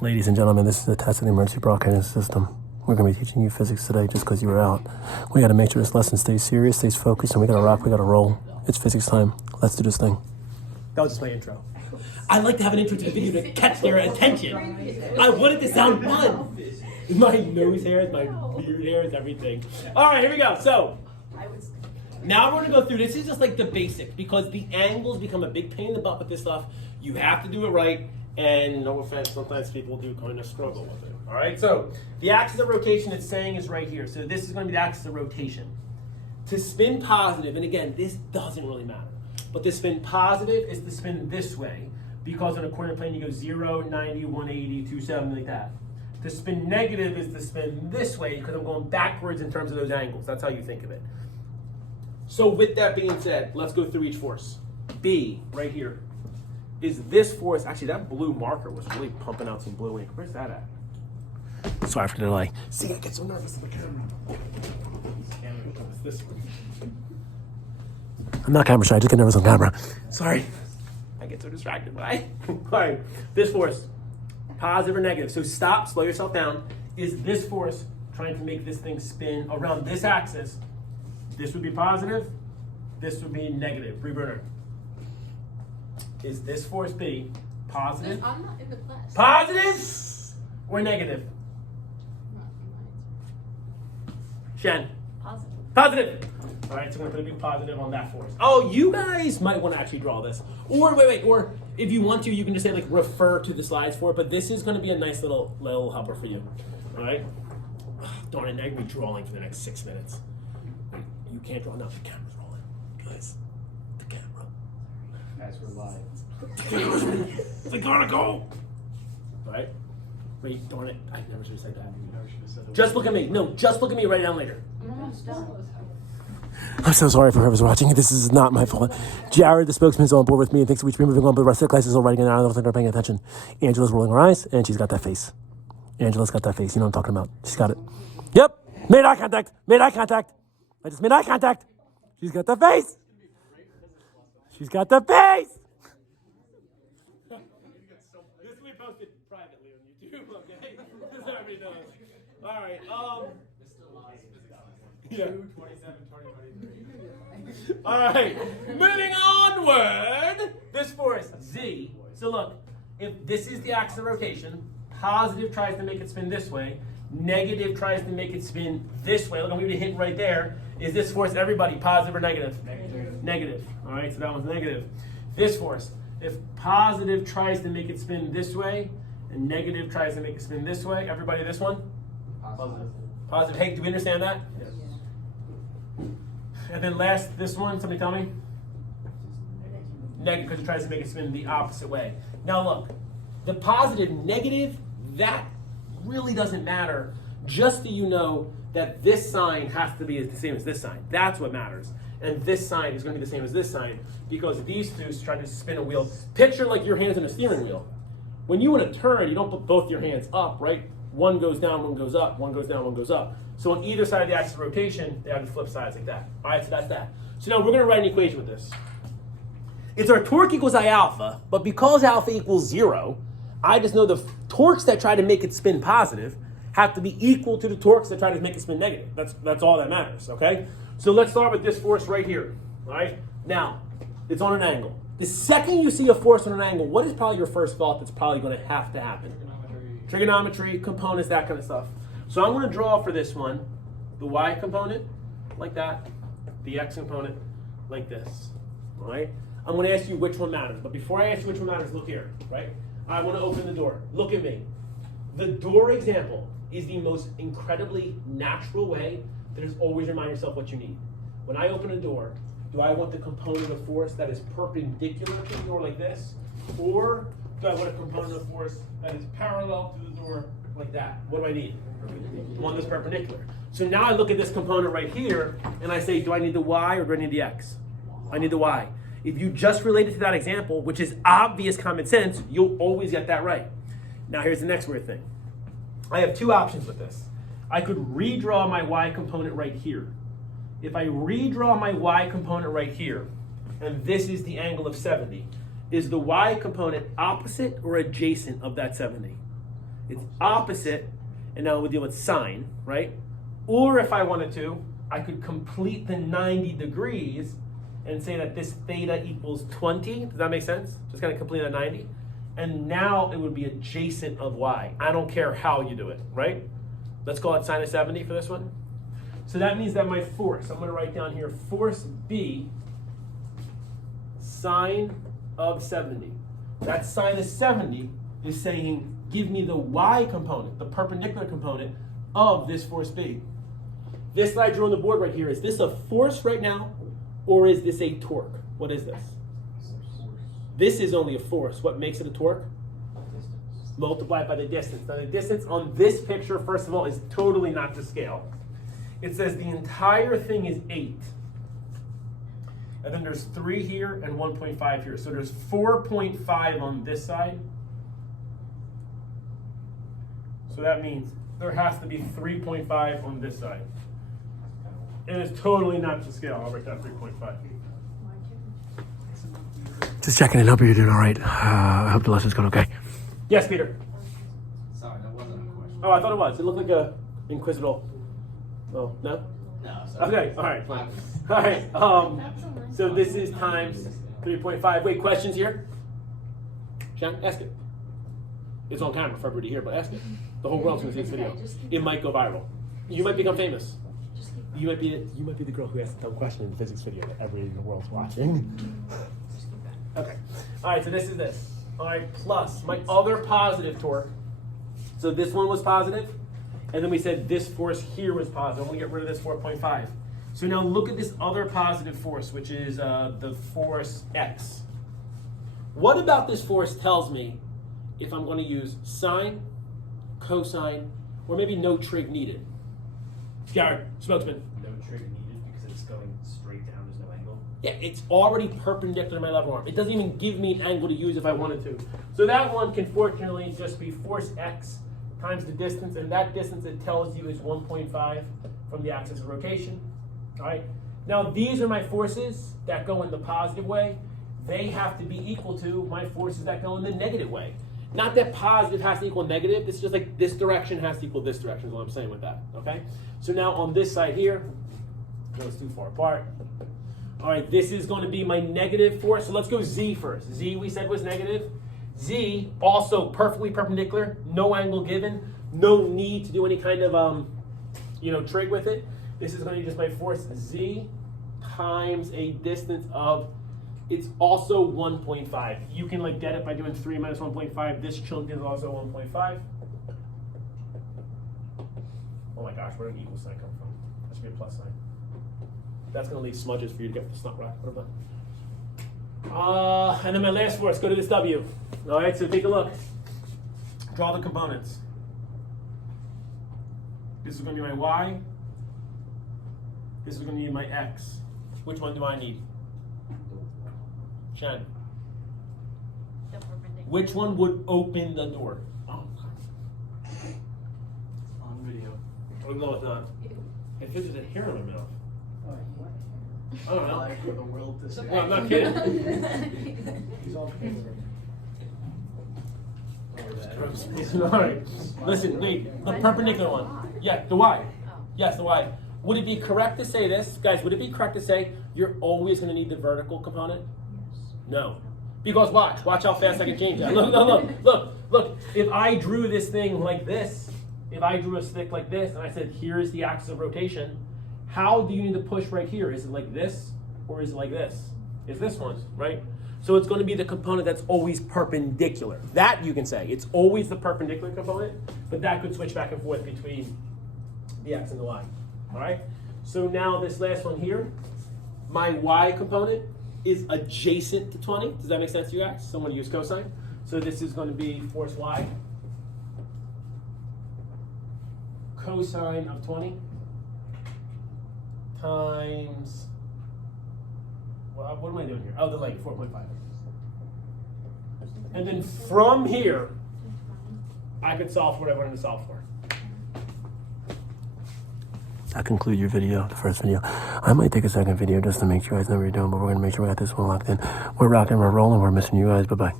Ladies and gentlemen, this is a test of the emergency broadcasting system. We're going to be teaching you physics today just because you were out. We got to make sure this lesson stays serious, stays focused, and we got to rock, we got to roll. It's physics time. Let's do this thing. That was just my intro. I like to have an intro to the video to catch their attention. I wanted to sound fun. My nose hairs, my beard hairs, everything. All right, here we go. So, now we're going to go through, this is just like the basics because the angles become a big pain in the butt with this stuff. You have to do it right. And no offense, sometimes people do kind of struggle with it. All right, so the axis of rotation it's saying is right here. So this is going to be the axis of rotation. To spin positive, and again, this doesn't really matter, but to spin positive is to spin this way because on a coordinate plane you go 0, 90, 180, 270, like that. To spin negative is to spin this way because I'm going backwards in terms of those angles. That's how you think of it. So with that being said, let's go through each force. B, right here. Is this force, actually that blue marker was really pumping out some blue ink. Where's that at? Sorry for the delay. See, I get so nervous in the camera. This one. I'm not camera shy, I just get nervous on camera. Sorry. I get so distracted, right? All right, this force, positive or negative. So stop, slow yourself down. Is this force trying to make this thing spin around this axis? This would be positive, this would be negative. Free burner. Is this force B positive? I'm not in the class. Positive or negative? Shen? Positive. Positive. All right, so we're going to put a big positive on that force. Oh, you guys might want to actually draw this. Or, wait, or if you want to, you can just say, like, refer to the slides for it. But this is going to be a nice little helper for you. All right? Ugh, darn it, now you're going to be drawing for the next 6 minutes. You can't draw. No, the camera's rolling. Guys, the camera. As we're live. They gotta go! All right? Wait, darn it. I never should have said that. Said Just look at me. No, just look at me. Write it down later. Stop. I'm so sorry for whoever's watching. This is not my fault. Jared, the spokesman, is on board with me and thinks we should be moving on, but the rest of the class is all writing it out. I don't think they're paying attention. Angela's rolling her eyes, and she's got that face. Angela's got that face. You know what I'm talking about. She's got it. Yep. Made eye contact. Made eye contact. I just made eye contact. She's got the face. She's got the face. This will be posted privately on YouTube, okay? Just so everybody knows. All right. Yeah. 27, 2023. All right. Moving onward. This force, Z. So look, if this is the axis of rotation, positive tries to make it spin this way, negative tries to make it spin this way. Look, I'm giving you a hint right there. Is this force, everybody, positive or negative? Negative. Negative. All right, so that one's negative. This force, if positive tries to make it spin this way, and negative tries to make it spin this way, everybody, this one? Positive. Positive. Hey, do we understand that? Yes. And then last, this one, somebody tell me? Negative, because it tries to make it spin the opposite way. Now look, the positive, negative, that really doesn't matter, just so you know that this sign has to be the same as this sign. That's what matters. And this sign is going to be the same as this sign because these two try to spin a wheel. Picture like your hands on a steering wheel. When you want to turn, you don't put both your hands up, right? One goes down, one goes up, one goes down, one goes up. So on either side of the axis of rotation, they have the flip sides like that. All right, so that's that. So now we're going to write an equation with this. It's our torque equals I alpha, but because alpha equals 0, I just know the torques that try to make it spin positive have to be equal to the torques that try to make it spin negative. That's all that matters, okay? So let's start with this force right here, all right? Now, it's on an angle. The second you see a force on an angle, what is probably your first thought that's probably going to have to happen? Trigonometry, components, that kind of stuff. So I'm going to draw for this one the y component like that, the x component like this, all right? I'm going to ask you which one matters. But before I ask you which one matters, look here, right? I want to open the door. Look at me. The door example is the most incredibly natural way to just always remind yourself what you need. When I open a door, do I want the component of force that is perpendicular to the door like this? Or do I want a component of force that is parallel to the door like that? What do I need? One that's perpendicular. So now I look at this component right here, and I say, do I need the y or do I need the x? I need the y. If you just relate it to that example, which is obvious common sense, you'll always get that right. Now here's the next weird thing. I have two options with this. I could redraw my y component right here. If I redraw my y component right here, and this is the angle of 70, is the y component opposite or adjacent of that 70? It's opposite, and now we'll deal with sine, right? Or if I wanted to, I could complete the 90 degrees and say that this theta equals 20. Does that make sense? Just kind of complete a 90. And now it would be adjacent of y. I don't care how you do it, right? Let's call it sine of 70 for this one. So that means that my force, I'm going to write down here, force B, sine of 70. That sine of 70 is saying, give me the y component, the perpendicular component of this force B. This that I drew on the board right here, is this a force right now, or is this a torque? What is this? This is only a force. What makes it a torque? Multiplied by the distance. Now the distance on this picture, first of all, is totally not to scale. It says the entire thing is 8. And then there's 3 here and 1.5 here. So there's 4.5 on this side. So that means there has to be 3.5 on this side. And it's totally not to scale. I'll write that 3.5. Just checking in. Hope you're doing all right. I hope the lesson's going okay. Yes, Peter. Sorry, that wasn't a question. Oh, I thought it was. It looked like a inquisitive. Oh, no? No, sorry. Okay, all right. All right. So this is times 3.5. Wait, questions here? Sean, ask it. It's on camera for everybody to hear, but ask it. The whole world's going to see this video. It might go viral. You might become famous. You might be the girl who asked the dumb question in the physics video that everybody in the world's watching. Okay. All right, so this is this. All right, plus my other positive torque. So this one was positive, and then we said this force here was positive. I'm going to get rid of this 4.5. So now look at this other positive force, which is the force X. What about this force tells me if I'm going to use sine, cosine, or maybe no trig needed? Garrett, spokesman. No trig needed because it's going straight down, there's no angle. Yeah, it's already perpendicular to my level arm. It doesn't even give me an angle to use if I wanted to. So that one can fortunately just be force X times the distance, and that distance it tells you is 1.5 from the axis of rotation. All right. Now these are my forces that go in the positive way. They have to be equal to my forces that go in the negative way. Not that positive has to equal negative. It's just like this direction has to equal this direction is what I'm saying with that. Okay. So now on this side here, goes too far apart. All right, this is going to be my negative force. So let's go Z first. Z we said was negative. Z also perfectly perpendicular, no angle given, no need to do any kind of trig with it. This is going to be just my force Z times a distance of, it's also 1.5. You can like get it by doing 3 minus 1.5. This chunk is also 1.5. Oh my gosh, where did an equal sign come from? That should be a plus sign. That's going to leave smudges for you to get with the snot rock. What about? And then my last force, go to this W. All right, so take a look. Draw the components. This is going to be my Y. This is going to be my X. Which one do I need? Shan. Which one would open the door? Oh. On video. Oh, no, it's not. It feels there's a hair in my mouth. I don't know. Like for the world to see. No, I'm not kidding. He's on camera. All right. Listen, wait. The perpendicular one. Yeah, the Y. Yes, the Y. Would it be correct to say this? Guys, would it be correct to say you're always going to need the vertical component? No. Because watch how fast I can change that. Look. If I drew this thing like this, if I drew a stick like this and I said, here's the axis of rotation, how do you need to push right here? Is it like this or is it like this? It's this one, right? So it's going to be the component that's always perpendicular. That you can say. It's always the perpendicular component, but that could switch back and forth between the X and the Y. All right? So now this last one here, my Y component is adjacent to 20. Does that make sense to you guys? Someone use cosine. So this is going to be force Y. Cosine of 20 times, well, what am I doing here? Oh, the length, 4.5. And then from here, I could solve for what I wanted to solve for. That concludes your video, the first video. I might take a second video just to make sure you guys know what you're doing, but we're going to make sure we got this one locked in. We're rocking, we're rolling, we're missing you guys. Bye-bye.